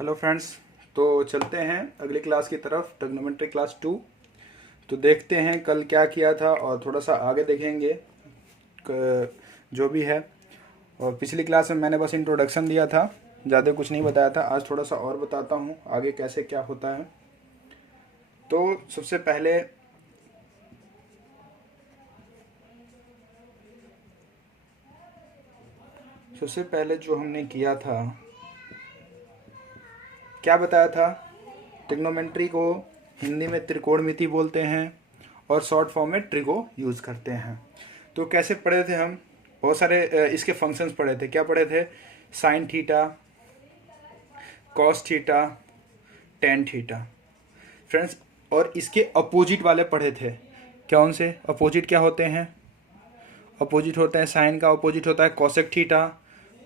Hello friends. तो चलते हैं अगली क्लास की तरफ, ट्रिग्नोमेट्री क्लास 2। तो देखते हैं कल क्या किया था और थोड़ा सा आगे देखेंगे जो भी है। और पिछली क्लास में मैंने बस इंट्रोडक्शन दिया था, ज़्यादा कुछ नहीं बताया था। आज थोड़ा सा और बताता हूँ आगे कैसे क्या होता है। तो सबसे पहले जो हमने किया था, क्या बताया था, ट्रिग्नोमेट्री को हिंदी में त्रिकोणमिति बोलते हैं और शॉर्ट फॉर्म में ट्रिगो यूज़ करते हैं। तो कैसे पढ़े थे हम, बहुत सारे इसके फंक्शंस पढ़े थे। क्या पढ़े थे? Sine theta, cos theta, tan theta friends. और इसके अपोजिट वाले पढ़े थे। क्या उनसे अपोजिट क्या होते हैं? अपोजिट होते हैं, साइन का अपोजिट होता है कॉसेक थीटा,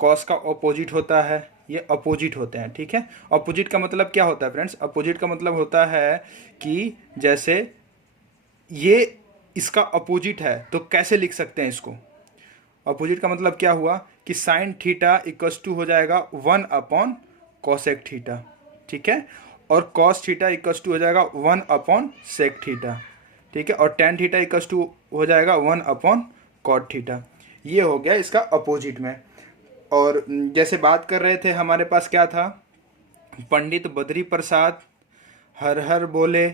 कॉस का अपोजिट होता है, ये अपोजिट होते हैं। ठीक है। अपोजिट का मतलब क्या होता है फ्रेंड्स? अपोजिट का मतलब होता है कि जैसे ये इसका अपोजिट है तो कैसे लिख सकते हैं इसको? अपोजिट का मतलब क्या हुआ कि साइन थीटा इक्वस टू हो जाएगा 1 अपॉन कॉसेक थीटा। ठीक है। और कॉस थीटा इक्वस टू हो जाएगा 1 अपॉन सेक थीटा। ठीक है। और टेन थीटा इक्वस टू हो जाएगा 1 अपॉन कॉट थीटा। ये हो गया इसका अपोजिट में। और जैसे बात कर रहे थे, हमारे पास क्या था? पंडित बद्री प्रसाद हर हर बोले,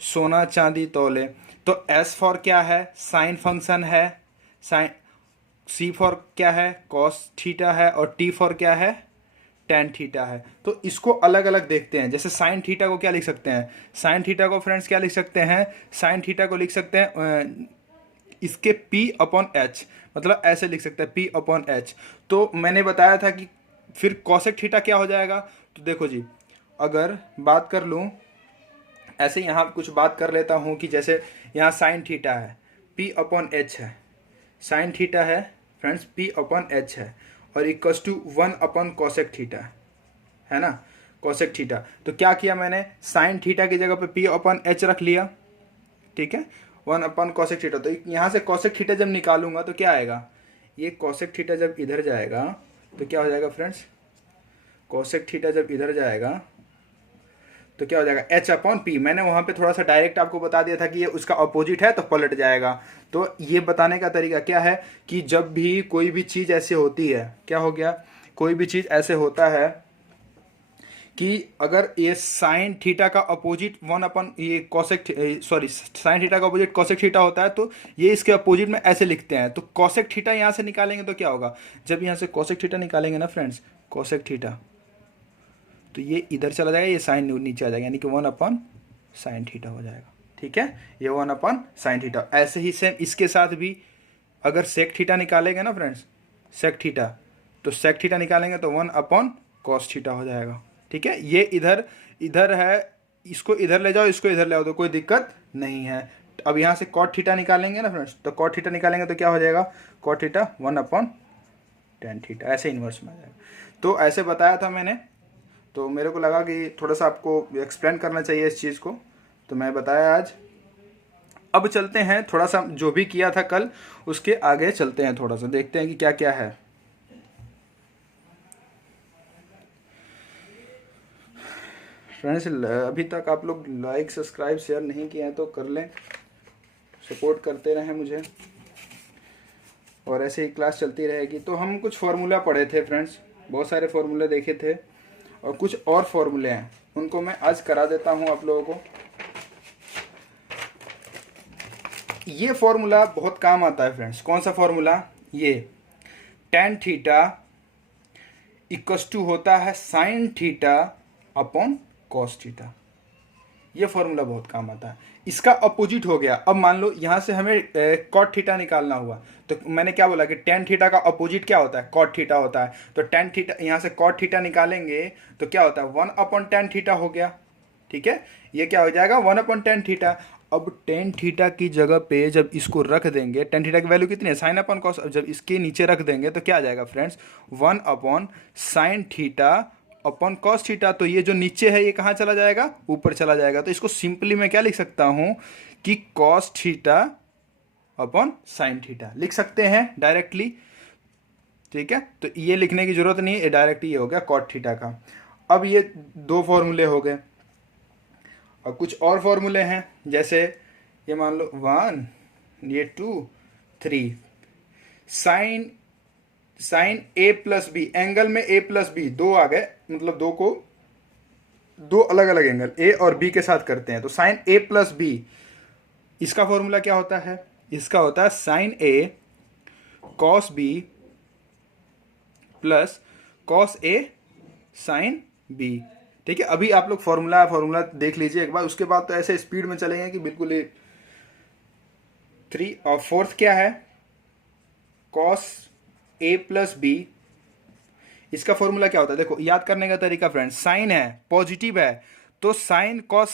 सोना चांदी तोले। तो एस फॉर क्या है? साइन फंक्शन है। साइन सी फॉर क्या है? कॉस थीटा है। और टी फॉर क्या है? टेन थीटा है। तो इसको अलग अलग देखते हैं। जैसे साइन थीटा को क्या लिख सकते हैं? साइन थीटा को फ्रेंड्स क्या लिख सकते हैं? साइन थीटा को लिख सकते हैं इसके P अपॉन एच, मतलब ऐसे लिख सकते हैं P अपॉन एच। तो मैंने बताया था कि फिर कॉसेक थीटा क्या हो जाएगा। तो देखो जी, अगर बात कर लूँ ऐसे, यहाँ कुछ बात कर लेता हूँ कि जैसे यहाँ साइन थीटा है, P अपॉन एच है। साइन थीटा है फ्रेंड्स, P अपॉन एच है और equals to 1 upon cosec theta है ना, कॉसेक थीटा। तो क्या किया मैंने? साइन थीटा की जगह पे P अपॉन एच रख लिया। ठीक है। 1 अपॉन कॉसेक थीटा। तो यहाँ से कॉसेक थीटा जब निकालूंगा तो क्या आएगा? ये कॉसेक थीटा जब इधर जाएगा तो क्या हो जाएगा फ्रेंड्स? कॉसेक थीटा जब इधर जाएगा तो क्या हो जाएगा? H upon P. मैंने वहां पे थोड़ा सा डायरेक्ट आपको बता दिया था कि ये उसका अपोजिट है तो पलट जाएगा। तो ये बताने का तरीका क्या है कि जब भी कोई भी चीज़ ऐसे होती है, क्या हो गया, कोई भी चीज़ ऐसे होता है कि अगर ये साइन थीटा का अपोजिट 1 अपन ये कॉसेक, सॉरी, साइन थीटा का अपोजिट कॉसेक थीटा होता है तो ये इसके अपोजिट में ऐसे लिखते हैं। तो कॉसेक थीटा यहाँ से निकालेंगे तो क्या होगा? जब यहाँ से कॉसेक थीटा निकालेंगे ना फ्रेंड्स, कॉसेक थीटा, तो ये इधर चला जाएगा, ये साइन नीचे आ जाएगा, यानी कि 1 अपन साइन थीटा हो जाएगा। ठीक है। ये 1 अपन साइन थीटा। ऐसे ही सेम इसके साथ भी अगर सेक थीटा निकालेंगे ना फ्रेंड्स, सेक थीटा, तो सेक थीटा निकालेंगे तो 1 अपॉन कॉस थीटा हो जाएगा। ठीक है। ये इधर इधर है, इसको इधर ले जाओ, इसको इधर ले आओ तो कोई दिक्कत नहीं है। अब यहाँ से कॉट थीटा निकालेंगे ना फ्रेंड्स, तो कॉट थीटा निकालेंगे तो क्या हो जाएगा? Cot theta 1 upon tan theta, ऐसे इन्वर्स में आ जाएगा। तो ऐसे बताया था मैंने, तो मेरे को लगा कि थोड़ा सा आपको एक्सप्लेन करना चाहिए इस चीज़ को, तो मैं बताया आज। अब चलते हैं थोड़ा सा, जो भी किया था कल उसके आगे चलते हैं, थोड़ा सा देखते हैं कि क्या क्या है। फ्रेंड्स, अभी तक आप लोग लाइक सब्सक्राइब शेयर नहीं किए हैं तो कर लें, सपोर्ट करते रहें मुझे, और ऐसे ही क्लास चलती रहेगी। तो हम कुछ फार्मूला पढ़े थे फ्रेंड्स, बहुत सारे फार्मूले देखे थे और कुछ और फार्मूले हैं, उनको मैं आज करा देता हूं आप लोगों को। ये फार्मूला बहुत काम आता है फ्रेंड्स। कौन सा फार्मूला? ये टेन थीटा इक्वस टू होता है sine theta upon cos theta. ये फॉर्मूला बहुत काम आता है। इसका अपोजिट हो गया। अब मान लो यहाँ से हमें कॉट थीटा निकालना हुआ, तो मैंने क्या बोला कि टेन थीटा का अपोजिट क्या होता है? कॉट थीटा होता है। तो टेन थीटा, यहाँ से कॉट थीटा निकालेंगे तो क्या होता है? 1 अपॉन टेन थीटा हो गया। ठीक है। ये क्या हो जाएगा? 1 अपॉन टेन थीटा। अब टेन थीटा की जगह पे जब इसको रख देंगे, टेन थीटा की वैल्यू कितनी है? Sine upon cos. जब इसके नीचे रख देंगे तो क्या आ जाएगा friends? 1 upon sine theta upon cos theta. तो ये जो नीचे है ये कहाँ चला जाएगा? ऊपर चला जाएगा। तो इसको सिंपली मैं क्या लिख सकता हूं कि cos theta upon sine theta लिख सकते हैं डायरेक्टली। ठीक है। तो ये लिखने की जरूरत नहीं है, डायरेक्ट ये हो गया कॉट थीटा का। अब ये दो फॉर्मूले हो गए। और कुछ और फॉर्मूले हैं, जैसे ये मान लो 1, ये 2, 3। साइन साइन ए प्लस बी, एंगल में ए प्लस बी दो आ गए, मतलब दो अलग अलग एंगल ए और बी के साथ करते हैं। तो साइन ए प्लस बी, इसका फॉर्मूला क्या होता है? इसका होता है sine A cos B plus cos A sine B. ठीक है, अभी आप लोग फॉर्मूला देख लीजिए एक बार, उसके बाद तो ऐसे स्पीड में चलेंगे कि बिल्कुल ही। 3 और 4th क्या है? Cos A plus B. इसका फॉर्मूला क्या होता है? देखो याद करने का तरीका फ्रेंड्स, साइन है पॉजिटिव है तो साइन कॉस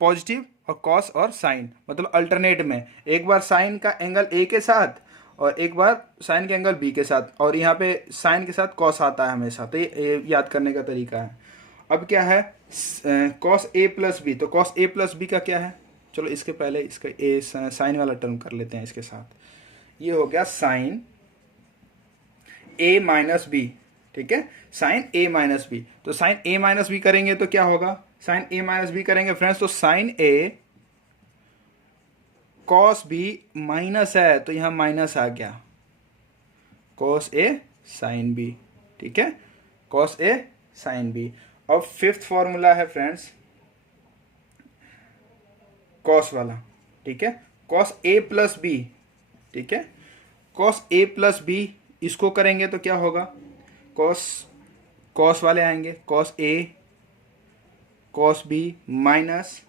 पॉजिटिव और कॉस और साइन, मतलब अल्टरनेट में, एक बार साइन का एंगल ए के साथ और एक बार साइन के एंगल बी के साथ, और यहाँ पे साइन के साथ कॉस आता है हमेशा। तो ये याद करने का तरीका है। अब क्या है? कॉस ए प्लस बी, तो कॉस ए प्लस बी का क्या है? चलो इसके पहले इसका ए साइन वाला टर्म कर लेते हैं इसके साथ। ये हो गया साइन ए माइनस बी। ठीक है, साइन ए माइनस बी। तो साइन ए माइनस बी करेंगे तो क्या होगा? साइन ए माइनस बी करेंगे फ्रेंड्स तो sine A cos B minus है तो यहां माइनस आ गया, कॉस ए साइन बी। ठीक है, कॉस ए साइन बी। अब 5th फॉर्मूला है फ्रेंड्स कॉस वाला। ठीक है, कॉस ए प्लस बी। ठीक है, कॉस ए प्लस बी, इसको करेंगे तो क्या होगा? कॉस वाले आएंगे, cos A cos B minus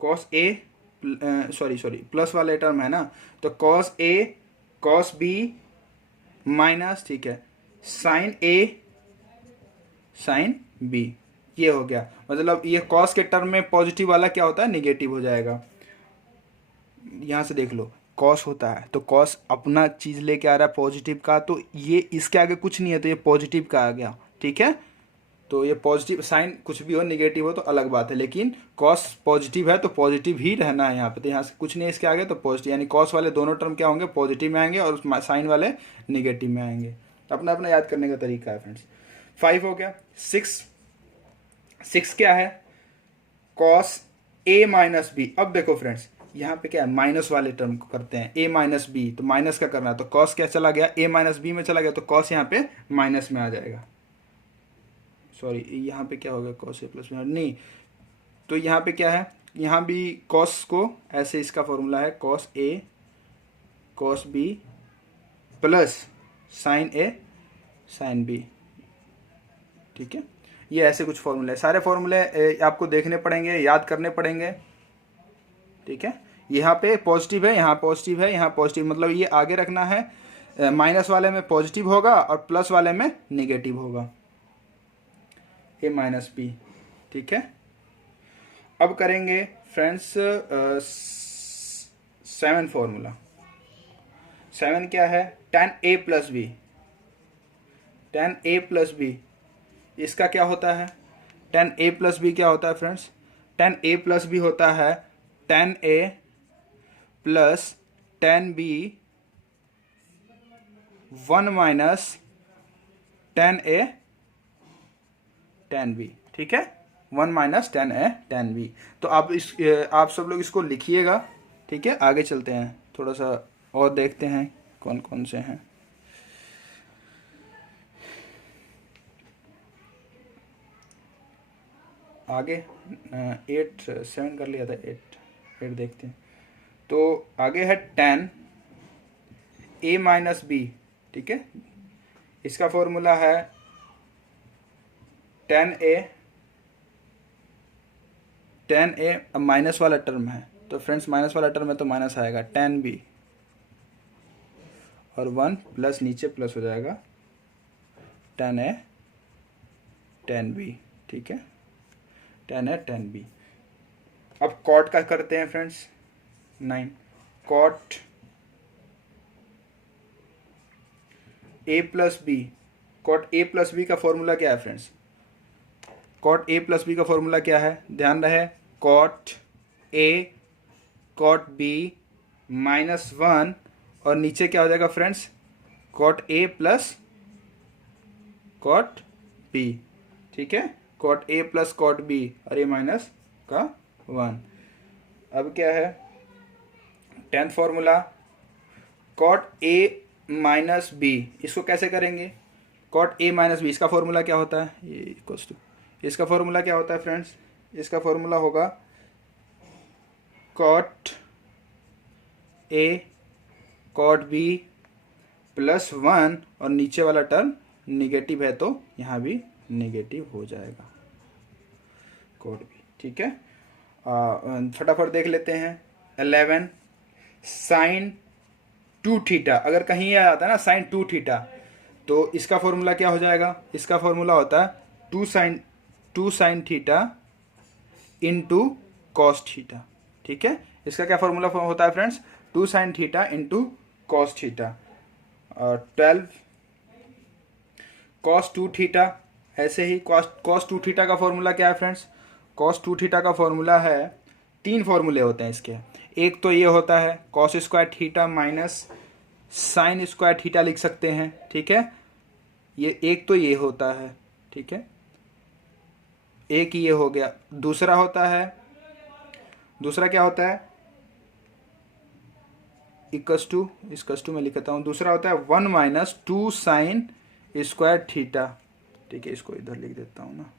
cos A, sorry plus वाले टर्म है ना, तो cos A cos B minus, ठीक है, साइन ए साइन बी। ये हो गया, मतलब ये कॉस के टर्म में पॉजिटिव वाला क्या होता है? निगेटिव हो जाएगा। यहां से देख लो, कॉस होता है तो कॉस अपना चीज लेके आ रहा है पॉजिटिव का, तो ये इसके आगे कुछ नहीं है तो ये पॉजिटिव का आ गया। ठीक है, तो ये पॉजिटिव, साइन कुछ भी हो निगेटिव हो तो अलग बात है, लेकिन कॉस पॉजिटिव है तो पॉजिटिव ही रहना है यहाँ पे। तो यहाँ से कुछ नहीं इसके आगे तो पॉजिटिव, यानी कॉस वाले दोनों टर्म क्या होंगे? पॉजिटिव में आएंगे और साइन वाले निगेटिव में आएंगे। अपना अपना याद करने का तरीका है फ्रेंड्स। 5 हो गया। 6 क्या है? Cos A minus B. अब देखो फ्रेंड्स, यहाँ पे क्या है? माइनस वाले टर्म को करते हैं, ए माइनस बी, तो माइनस का करना है तो कॉस क्या चला गया? ए माइनस बी में चला गया, तो कॉस यहाँ पे माइनस में आ जाएगा। सॉरी, यहाँ पे क्या होगा? कॉस ए प्लस में नहीं, तो यहाँ पे क्या है? यहाँ भी कॉस को ऐसे, इसका फॉर्मूला है cos A cos B plus sign A sine B. ठीक है, ये ऐसे कुछ फॉर्मूले, सारे फॉर्मूले आपको देखने पड़ेंगे, याद करने पड़ेंगे। ठीक है, यहाँ पे पॉजिटिव है, यहाँ पॉजिटिव है, यहाँ पॉजिटिव, मतलब ये आगे रखना है। माइनस वाले में पॉजिटिव होगा और प्लस वाले में नेगेटिव होगा, ए माइनस बी। ठीक है, अब करेंगे फ्रेंड्स 7 फॉर्मूला। 7 क्या है? tan a plus B. tan a plus B, इसका क्या होता है? tan a प्लस बी क्या होता है friends? tan a plus B होता है tan a plus tan b 1 minus tan a tan b। ठीक है, 1 minus tan a tan b। तो आप सब लोग इसको लिखिएगा। ठीक है, आगे चलते हैं, थोड़ा सा और देखते हैं कौन कौन से हैं। आगे 7 कर लिया था, 8 देखते हैं। तो आगे है tan a माइनस बी। ठीक है, इसका फॉर्मूला है tan a अब माइनस वाला टर्म है तो फ्रेंड्स माइनस वाला टर्म है तो माइनस आएगा tan b, और 1 प्लस नीचे प्लस हो जाएगा tan a tan b। ठीक है, tan a tan b। अब कॉट का करते हैं friends 9। Cot a plus B, cot a plus B का फॉर्मूला क्या है friends? Cot a plus B का फॉर्मूला क्या है? ध्यान रहे, कॉट a कॉट b -1, और नीचे क्या हो जाएगा friends? Cot a plus cot B, ठीक है, cot A plus cot B और ए माइनस का 1। अब क्या है 10th formula, cot A minus B, इसको कैसे करेंगे, कॉट ए माइनस बी, इसका फॉर्मूला क्या होता है, ये इक्वल्स टू, इसका फॉर्मूला क्या होता है फ्रेंड्स, इसका फॉर्मूला होगा cot A cot B plus 1 और नीचे वाला टर्म निगेटिव है तो यहाँ भी निगेटिव हो जाएगा कॉट बी, ठीक है। फटाफट देख लेते हैं 11 साइन 2 थीटा, अगर कहीं ये आता है ना साइन 2 थीटा तो इसका फॉर्मूला क्या हो जाएगा, इसका फॉर्मूला होता है 2 sine theta into cos theta, ठीक है। इसका क्या फॉर्मूला होता है friends, 2 sine theta into cos theta, और 12 कॉस 2 थीटा। ऐसे ही कॉस 2 थीटा का फॉर्मूला क्या है फ्रेंड्स, कॉस 2 थीटा का फॉर्मूला है, 3 फॉर्मूले होते हैं इसके। एक तो ये होता है cos square theta minus sine square theta लिख सकते हैं, ठीक है, ये एक तो ये होता है, ठीक है, एक ये हो गया। दूसरा होता है, दूसरा क्या होता है इक्वस टू मैं लिखता हूँ, दूसरा होता है 1 माइनस 2 साइन स्क्वायर थीटा, ठीक है, इसको इधर लिख देता हूँ ना,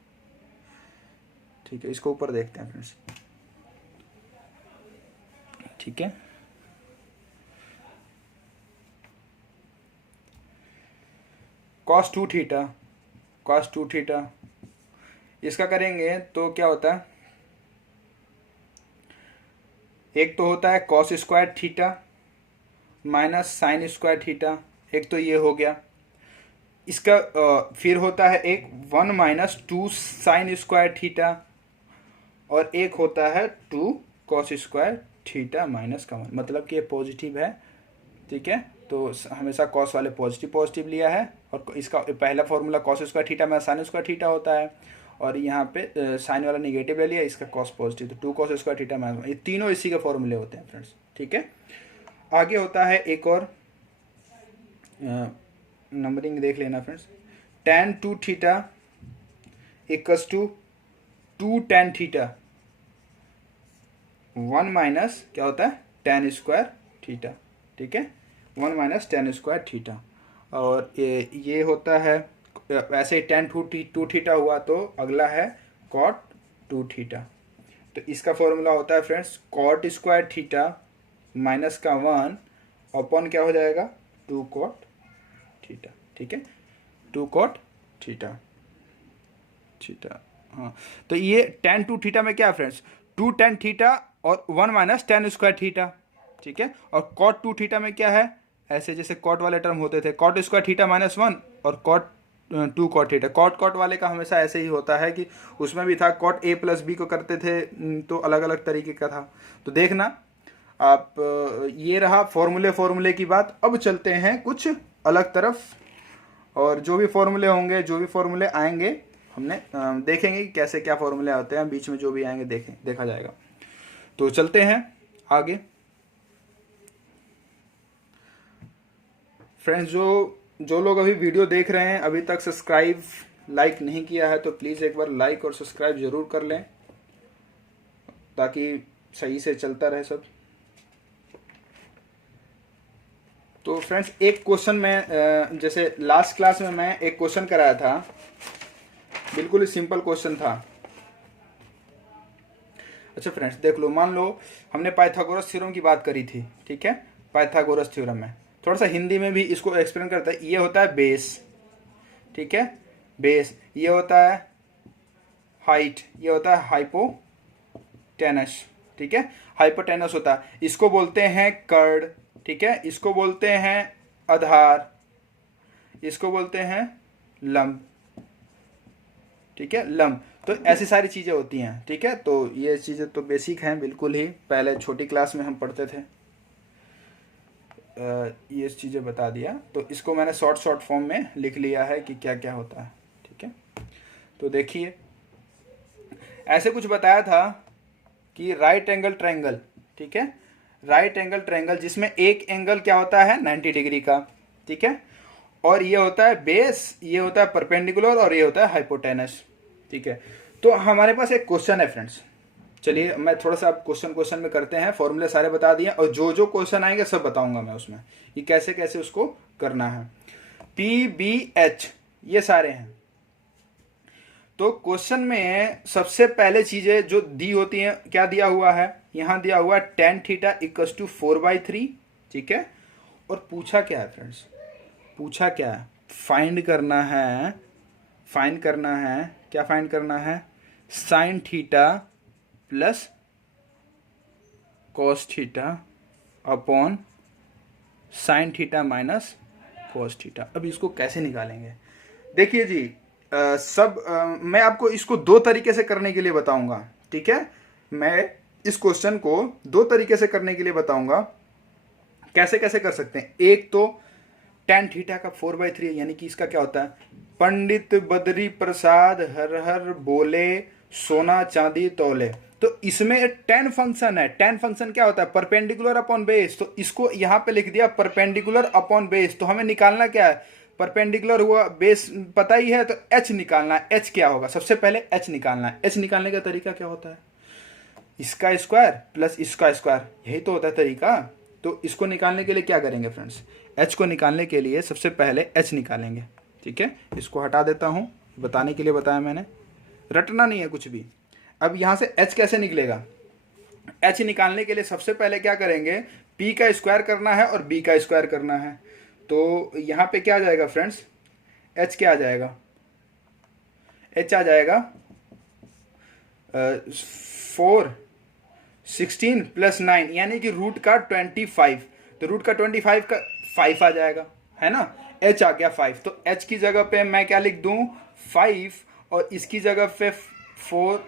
ठीक है, इसको ऊपर देखते हैं फ्रेंड्स, ठीक है। कॉस 2 थीटा इसका करेंगे तो क्या होता है, एक तो होता है cos square theta minus sine square theta, एक तो ये हो गया। इसका फिर होता है एक 1 माइनस 2 साइन स्क्वायर थीटा और एक होता है 2 कॉस स्क्वायर थीटा माइनस का 1, मतलब कि ये पॉजिटिव है, ठीक है, तो हमेशा कॉस वाले पॉजिटिव लिया है, और इसका पहला फॉर्मूला कॉस स्क्वायर थीटा में साइन स्क्वायर थीटा होता है, और यहाँ पे साइन वाला निगेटिव ले लिया, इसका कॉस पॉजिटिव, तो 2 कॉस स्क्वायर थीटा माइनस, ये तीनों इसी के फॉर्मूले होते हैं फ्रेंड्स, ठीक है। आगे होता है एक और नंबरिंग देख लेना friends, tan 2 theta equals to 2 tan theta, 1 minus क्या होता है tan स्क्वायर थीटा, ठीक है, 1 माइनस tan स्क्वायर थीटा, और ये होता है वैसे ही tan 2 थीटा हुआ तो अगला है cot 2 थीटा, तो इसका फॉर्मूला होता है friends cot square theta minus का 1 अपॉन क्या हो जाएगा 2 cot थीटा, ठीक है, 2 cot थीटा, हाँ, तो ये tan 2 थीटा में क्या है फ्रेंड्स 2 tan थीटा और 1 माइनस tan स्क्वायर थीटा, ठीक है, और cot 2 थीटा में क्या है, ऐसे जैसे cot वाले टर्म होते थे cot स्क्वायर थीटा माइनस 1 और cot 2 cot थीटा, cot वाले का हमेशा ऐसे ही होता है कि उसमें भी था cot a प्लस बी को करते थे, तो अलग अलग तरीके का था, तो देखना आप, ये रहा फॉर्मूले की बात। अब चलते हैं कुछ अलग तरफ, और जो भी फॉर्मूले होंगे, जो भी फॉर्मूले आएंगे हमने देखेंगे कि कैसे क्या फॉर्मूले आते हैं, बीच में जो भी आएंगे देखा जाएगा। तो चलते हैं आगे फ्रेंड्स, जो लोग अभी वीडियो देख रहे हैं अभी तक सब्सक्राइब लाइक नहीं किया है तो प्लीज़ एक बार लाइक और सब्सक्राइब जरूर कर लें ताकि सही से चलता रहे सब। तो फ्रेंड्स एक क्वेश्चन में, जैसे लास्ट क्लास में मैं एक क्वेश्चन कराया था, बिल्कुल ही सिंपल क्वेश्चन था। अच्छा फ्रेंड्स देख लो, मान लो हमने पाइथागोरस थ्योरम की बात करी थी, ठीक है, पाइथागोरस थ्योरम में थोड़ा सा हिंदी में भी इसको एक्सप्लेन करता है। ये होता है बेस, ठीक है, बेस, ये होता है हाइट, ये होता है हाइपोटेनस, ठीक है, हाइपोटेनस होता है, इसको बोलते हैं कर्ड, ठीक है, इसको बोलते हैं आधार, इसको बोलते हैं लंब, ठीक है, लंब। तो ऐसी सारी चीज़ें होती हैं, ठीक है, तो ये चीज़ें तो बेसिक हैं, बिल्कुल ही पहले छोटी क्लास में हम पढ़ते थे, ये चीज़ें बता दिया। तो इसको मैंने शॉर्ट फॉर्म में लिख लिया है कि क्या क्या होता है, ठीक है। तो देखिए ऐसे कुछ बताया था कि राइट एंगल ट्रायंगल, ठीक है, राइट एंगल ट्रायंगल जिसमें एक एंगल क्या होता है 90 डिग्री का, ठीक है, और ये होता है बेस, ये होता है परपेंडिकुलर और ये होता है हाइपोटेनस। ठीक है, तो हमारे पास एक क्वेश्चन है फ्रेंड्स। चलिए मैं थोड़ा सा अब क्वेश्चन में करते हैं। फॉर्मूले सारे बता दिए और जो जो क्वेश्चन आएंगे सब बताऊंगा मैं उसमें, ये कैसे कैसे उसको करना है। पी बी एच ये सारे हैं। तो क्वेश्चन में सबसे पहले चीजें जो दी होती हैं, क्या दिया हुआ है, यहां दिया हुआ है tan थीटा इक्वल्स टू 4/3। ठीक है, और पूछा क्या है फ्रेंड्स, पूछा क्या है, फाइंड करना है, फाइंड करना है, क्या फाइंड करना है, sine theta plus cos theta upon sine theta minus cos theta. अब इसको कैसे निकालेंगे, देखिए जी, मैं आपको इसको दो तरीके से करने के लिए बताऊंगा। ठीक है, मैं इस क्वेश्चन को दो तरीके से करने के लिए बताऊंगा, कैसे कैसे कर सकते हैं। एक तो tan थीटा का 4/3 यानी कि इसका क्या होता है, पंडित बद्री प्रसाद हर हर बोले सोना चांदी तोले। तो इसमें tan फंक्शन है, tan फंक्शन क्या होता है, परपेंडिकुलर अपॉन बेस। तो इसको यहां पे लिख दिया परपेंडिकुलर अपॉन बेस। तो हमें निकालना क्या है, परपेंडिकुलर हुआ, बेस पता ही है, तो h निकालना है। h क्या होगा, सबसे पहले h निकालना है। h निकालने का तरीका क्या होता है, इसका स्क्वायर प्लस इसका स्क्वायर, यही तो होता है तरीका। तो इसको निकालने के लिए क्या करेंगे फ्रेंड्स, h को निकालने के लिए सबसे पहले h निकालेंगे। ठीक है, इसको हटा देता हूं, बताने के लिए बताया मैंने, रटना नहीं है कुछ भी। अब यहां से h कैसे निकलेगा, h निकालने के लिए सबसे पहले क्या करेंगे, p का स्क्वायर करना है और b का स्क्वायर करना है। तो यहाँ पे क्या आ जाएगा फ्रेंड्स, h क्या आ जाएगा, h आ जाएगा 4 16 प्लस 9 यानी कि रूट का 25। तो रूट का 25 का 5 आ जाएगा, है ना, h आ गया 5। तो h की जगह पे मैं क्या लिख दूं 5, और इसकी जगह पे 4,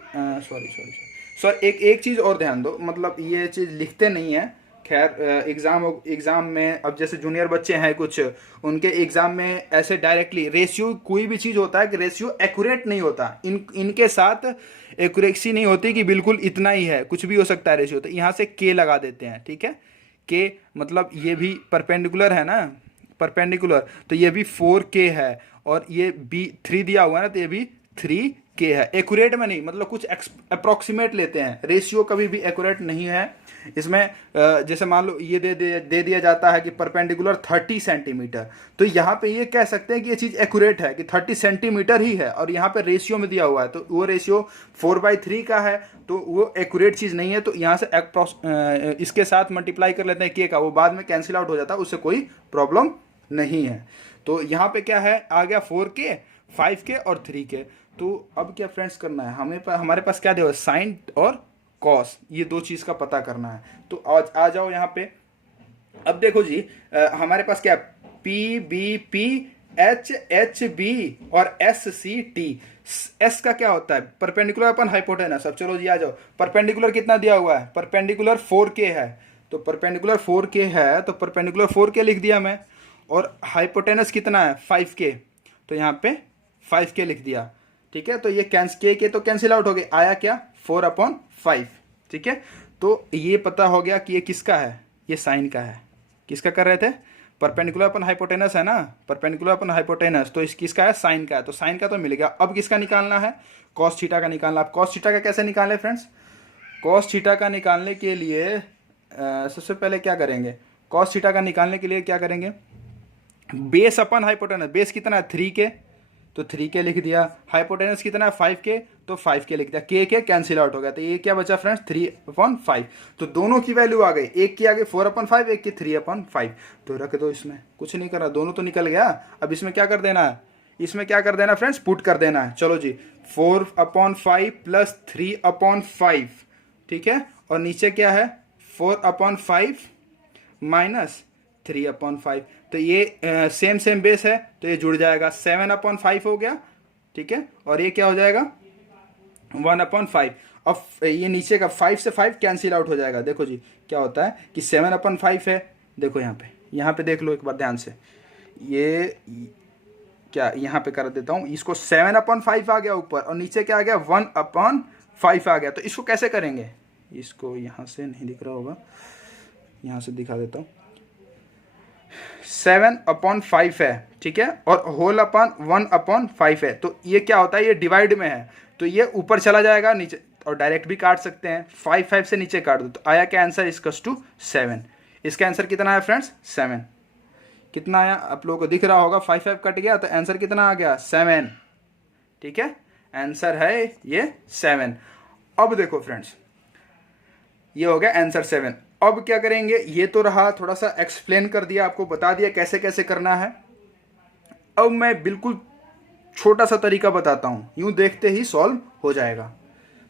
सॉरी एक चीज़ और ध्यान दो, मतलब ये चीज़ लिखते नहीं है। खैर एग्ज़ाम में अब जैसे जूनियर बच्चे हैं कुछ, उनके एग्ज़ाम में ऐसे डायरेक्टली रेशियो, कोई भी चीज़ होता है कि रेशियो एक्यूरेट नहीं होता, इनके साथ एक्यूरेसी नहीं होती कि बिल्कुल इतना ही है, कुछ भी हो सकता है रेशियो। तो यहाँ से के लगा देते हैं। ठीक है, के मतलब ये भी परपेंडिकुलर है ना, परपेंडिकुलर, तो ये भी 4k है, और ये बी 3 दिया हुआ है ना, तो ये भी 3k है। एक्यूरेट में नहीं, मतलब कुछ अप्रोक्सीमेट लेते हैं, रेशियो कभी भी एक्यूरेट नहीं है इसमें। जैसे मान लो ये दे दिया जाता है कि परपेंडिकुलर 30 सेंटीमीटर, तो यहाँ पे ये कह सकते हैं कि ये चीज़ एक्यूरेट है कि 30 सेंटीमीटर ही है, और यहाँ पे रेशियो में दिया हुआ है, तो वो रेशियो 4/3 का है, तो वो एक्यूरेट चीज़ नहीं है। तो यहाँ से इसके साथ मल्टीप्लाई कर लेते हैं के का, वो बाद में कैंसिल आउट हो जाता है, उससे कोई प्रॉब्लम नहीं है। तो यहाँ पे क्या है, आ गया 4k 5k और 3k। तो अब क्या फ्रेंड्स करना है, हमारे पास क्या दिया, साइन और कॉस, ये दो चीज का पता करना है। तो आज आ जाओ यहाँ पे। अब देखो जी, हमारे पास क्या है, P B P H H B और एस सी टी। एस का क्या होता है, परपेंडिकुलर अपन हाइपोटेनस। अब चलो जी आ जाओ, परपेंडिकुलर कितना दिया हुआ है, परपेंडिकुलर 4k है, तो परपेंडिकुलर 4k है, तो परपेंडिकुलर 4k लिख दिया मैं, और हाइपोटेनस कितना है 5k, तो यहाँ पे 5k लिख दिया। ठीक है, तो ये के तो कैंसिल आउट हो गए, आया क्या 4/5। ठीक है, तो ये पता हो गया कि ये किसका है, ये साइन का है। किसका कर रहे थे, परपेंडिकुलर अपन हाइपोटेनस है ना, परपेंडिकुलर अपन हाइपोटेनस, तो इस किसका है, साइन का है, तो साइन का तो मिल गया। अब किसका निकालना है, कॉस थीटा का निकालना। अब कॉस थीटा का कैसे निकालें फ्रेंड्स, कॉस थीटा का निकालने के लिए सबसे पहले क्या करेंगे, कॉस थीटा का निकालने के लिए क्या करेंगे, बेस अपन हाइपोटेनस, बेस कितना है 3k, तो 3k लिख दिया, हाइपोटेनस कितना है 5k, तो 5k लिख दिया, के कैंसिल आउट हो गया, तो ये क्या बचा फ्रेंड्स 3/5। तो दोनों की वैल्यू आ गई, एक की आ गई 4/5, एक की 3/5, तो रख दो, इसमें कुछ नहीं करना, दोनों तो निकल गया। अब इसमें क्या कर देना है, इसमें क्या कर देना फ्रेंड्स, पुट कर देना है। चलो जी, 4/5 प्लस 3/5, ठीक है, और नीचे क्या है 4/5 माइनस 3/5, तो ये सेम बेस है, तो ये जुड़ जाएगा, 7/5 हो गया। ठीक है, और ये क्या हो जाएगा 1/5। अब ये नीचे का 5 से 5 कैंसिल आउट हो जाएगा। देखो जी क्या होता है कि 7/5 है, देखो यहाँ पे देख लो एक बार ध्यान से, ये क्या यहाँ पे कर देता हूँ, इसको 7/5 आ गया ऊपर, और नीचे क्या आ गया 1/5 आ गया। तो इसको कैसे 7/5 है, ठीक है, और होल अपॉन 1/5 है, तो ये क्या होता है, ये डिवाइड में है तो ये ऊपर चला जाएगा नीचे, और डायरेक्ट भी काट सकते हैं, 5 से नीचे काट दो तो आया क्या आंसर, इक्वल्स टू 7। इसका आंसर कितना है फ्रेंड्स, 7। कितना आया आप लोगों को दिख रहा होगा, 5 कट गया तो आंसर कितना आ गया, 7। ठीक है, आंसर है ये 7। अब देखो फ्रेंड्स, ये हो गया आंसर 7। अब क्या करेंगे, ये तो रहा, थोड़ा सा एक्सप्लेन कर दिया, आपको बता दिया कैसे कैसे करना है। अब मैं बिल्कुल छोटा सा तरीका बताता हूं, यूं देखते ही सॉल्व हो जाएगा।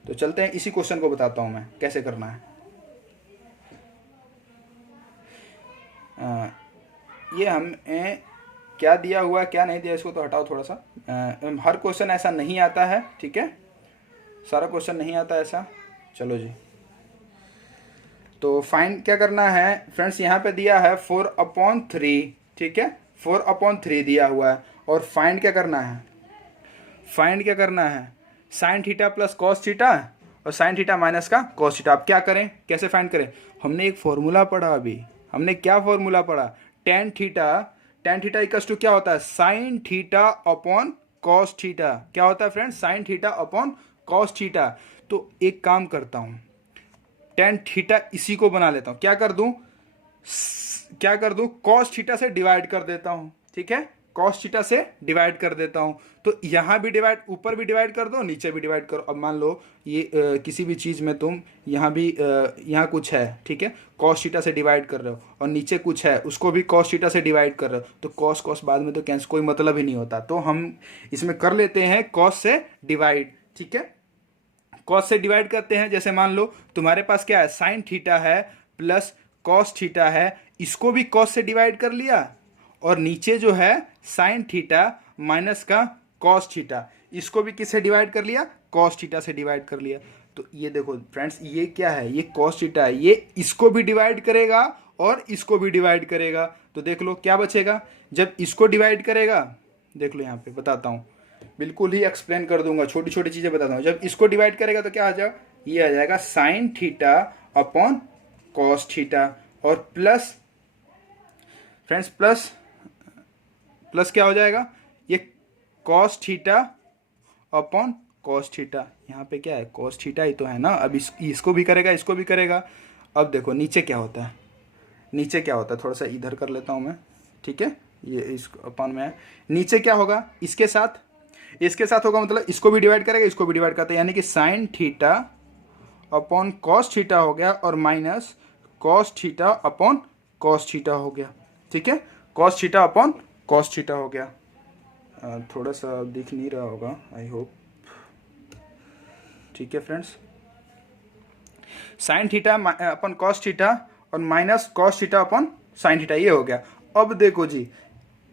तो चलते हैं, इसी क्वेश्चन को बताता हूं मैं कैसे करना है। ये हमें क्या दिया हुआ है क्या नहीं दिया, इसको तो हटाओ थोड़ा सा। हर क्वेश्चन ऐसा नहीं आता है, ठीक है, सारा क्वेश्चन नहीं आता ऐसा। चलो जी, तो फाइंड क्या करना है फ्रेंड्स, यहाँ पे दिया है 4/3, ठीक है, 4/3 दिया हुआ है, और फाइंड क्या करना है, फाइंड क्या करना है, sine theta plus cos theta और साइन थीटा माइनस का कॉस थीटा। अब क्या करें, कैसे फाइंड करें, हमने एक फॉर्मूला पढ़ा अभी, हमने क्या फॉर्मूला पढ़ा, टेन थीटा इक्वल्स टू क्या होता है, sine theta upon cos theta. क्या होता है friends, sine theta upon cos theta. तो एक काम करता हूं, टेन थीटा इसी को बना लेता हूं, क्या कर दूं, कॉस थीटा से डिवाइड कर देता हूं, ठीक है, कॉस थीटा से डिवाइड कर देता हूं। तो यहां भी डिवाइड, ऊपर भी डिवाइड कर दो, नीचे भी डिवाइड करो। अब मान लो ये किसी भी चीज में तुम यहां भी यहां कुछ है, ठीक है, कॉस थीटा से डिवाइड कर रहे हो, और नीचे कुछ है उसको भी कॉस थीटा से डिवाइड कर रहे हो, तो कॉस कॉस बाद में तो कैंसिल, कोई मतलब ही नहीं होता। तो हम इसमें कर लेते हैं कॉस से डिवाइड, ठीक है, कॉस से डिवाइड करते हैं। जैसे मान लो तुम्हारे पास क्या है, साइन थीटा है प्लस कॉस थीटा है, इसको भी कॉस से डिवाइड कर लिया, और नीचे जो है साइन थीटा माइनस का कॉस थीटा, इसको भी किससे डिवाइड कर लिया, कॉस थीटा से डिवाइड कर लिया। तो ये देखो फ्रेंड्स, ये क्या है, ये कॉस थीटा है, ये इसको भी डिवाइड करेगा और इसको भी डिवाइड करेगा। तो देख लो क्या बचेगा, जब इसको डिवाइड करेगा, देख लो यहाँ पे बताता हूँ, बिल्कुल ही एक्सप्लेन कर दूंगा, छोटी छोटी चीजें बताता हूँ। जब इसको डिवाइड करेगा तो क्या आ जाएगा, ये आ जाएगा sign theta upon cos theta, और प्लस फ्रेंड्स प्लस क्या हो जाएगा, ये cos theta upon cos theta. यहाँ पे क्या है, कॉस थीटा ही तो है ना। अब इसको भी करेगा, इसको भी करेगा। अब देखो नीचे क्या होता है, नीचे क्या होता है, थोड़ा सा इधर कर लेता हूँ मैं, ठीक है, ये इस अपॉन में है। नीचे क्या होगा, इसके साथ होगा, मतलब इसको भी डिवाइड करेगा, इसको भी डिवाइड करता है, यानी कि sign theta upon cos theta हो गया, और minus cos theta upon cos theta हो गया, ठीक है, cos theta upon cos theta हो गया। थोड़ा सा दिख नहीं रहा होगा, आई होप, ठीक है friends, sine theta upon cos theta और minus cos theta upon sine theta, ये हो गया। अब देखो जी,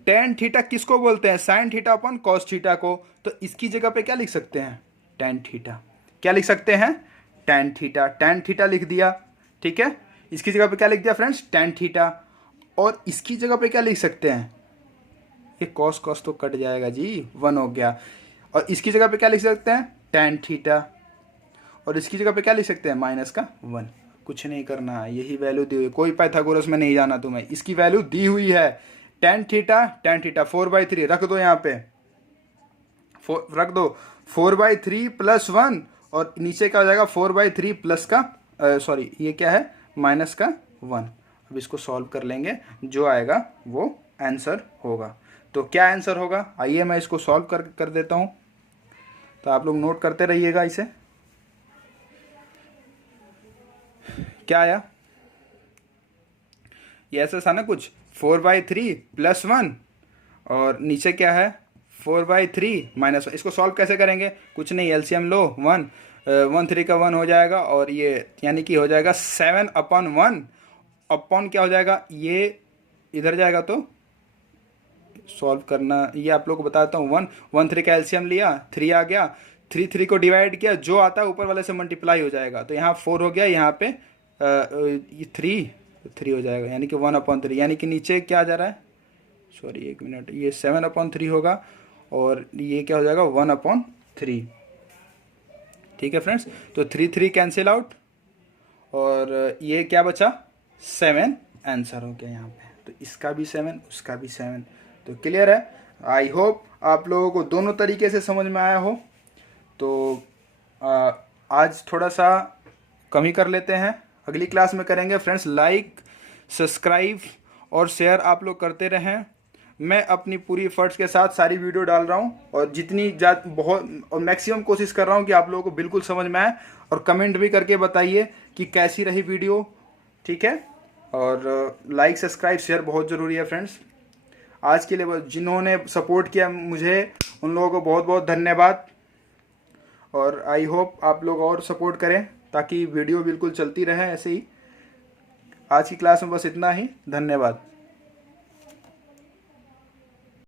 टेन थीटा किसको बोलते हैं, sign theta upon cos theta को, तो इसकी जगह पे क्या लिख सकते हैं, टेन थीटा। क्या लिख सकते हैं, टेन थीटा लिख दिया, ठीक है, इसकी जगह पे क्या लिख दिया फ्रेंड्स, टेन थीटा। और इसकी जगह पे क्या लिख सकते हैं, ये कॉस कॉस तो कट जाएगा जी, 1 हो गया। और इसकी जगह पे क्या लिख सकते हैं, टेन थीटा, और इसकी जगह पे क्या लिख सकते हैं, माइनस का 1। कुछ नहीं करना है, यही वैल्यू दी हुई, कोई पाइथागोरस में नहीं जाना तुम्हें, इसकी वैल्यू दी हुई है, टेन थीटा 4/3 रख दो, यहाँ पे रख दो, 4/3 प्लस 1, और नीचे क्या हो जाएगा, 4/3 प्लस का सॉरी ये क्या है, माइनस का 1। अब इसको सॉल्व कर लेंगे, जो आएगा वो आंसर होगा। तो क्या आंसर होगा, आइए मैं इसको सॉल्व कर देता हूं, तो आप लोग नोट करते रहिएगा इसे। क्या आया, ये ऐसा था ना कुछ, 4/3 प्लस 1, और नीचे क्या है, 4/3 माइनस 1। इसको सॉल्व कैसे करेंगे, कुछ नहीं, एलसीएम लो, 1 3 का 1 हो जाएगा, और ये यानी कि हो जाएगा 7/1 अपॉन क्या हो जाएगा, ये इधर जाएगा तो सॉल्व करना, ये आप लोग को बताता हूँ। 1 3 का एलसीएम लिया, 3 आ गया, 3 को डिवाइड किया, जो आता है ऊपर वाले से मल्टीप्लाई हो जाएगा, तो यहाँ 4 हो गया, यहाँ पे ये 3 हो जाएगा, यानी कि 1/3, यानी कि नीचे क्या जा रहा है, सॉरी एक मिनट, ये 7/3 होगा, और ये क्या हो जाएगा, 1/3, ठीक है फ्रेंड्स। तो 3 कैंसिल आउट, और ये क्या बचा, 7 आंसर हो गया यहाँ पे। तो इसका भी 7, उसका भी 7। तो क्लियर है। आई होप आप लोगों को दोनों तरीके से समझ में आया हो। तो आज थोड़ा सा कम ही कर लेते हैं, अगली क्लास में करेंगे। फ्रेंड्स, लाइक, सब्सक्राइब और शेयर आप लोग करते रहें। मैं अपनी पूरी एफर्ट्स के साथ सारी वीडियो डाल रहा हूँ और जितनी बहुत और मैक्सिमम कोशिश कर रहा हूँ कि आप लोगों को बिल्कुल समझ में आए। और कमेंट भी करके बताइए कि कैसी रही वीडियो, ठीक है। और लाइक, सब्सक्राइब, शेयर बहुत ज़रूरी है फ्रेंड्स। आज के लिए जिन्होंने सपोर्ट किया मुझे, उन लोगों को बहुत बहुत धन्यवाद। और आई होप आप लोग और सपोर्ट करें ताकि वीडियो बिल्कुल चलती रहे ऐसे ही। आज की क्लास में बस इतना ही। धन्यवाद।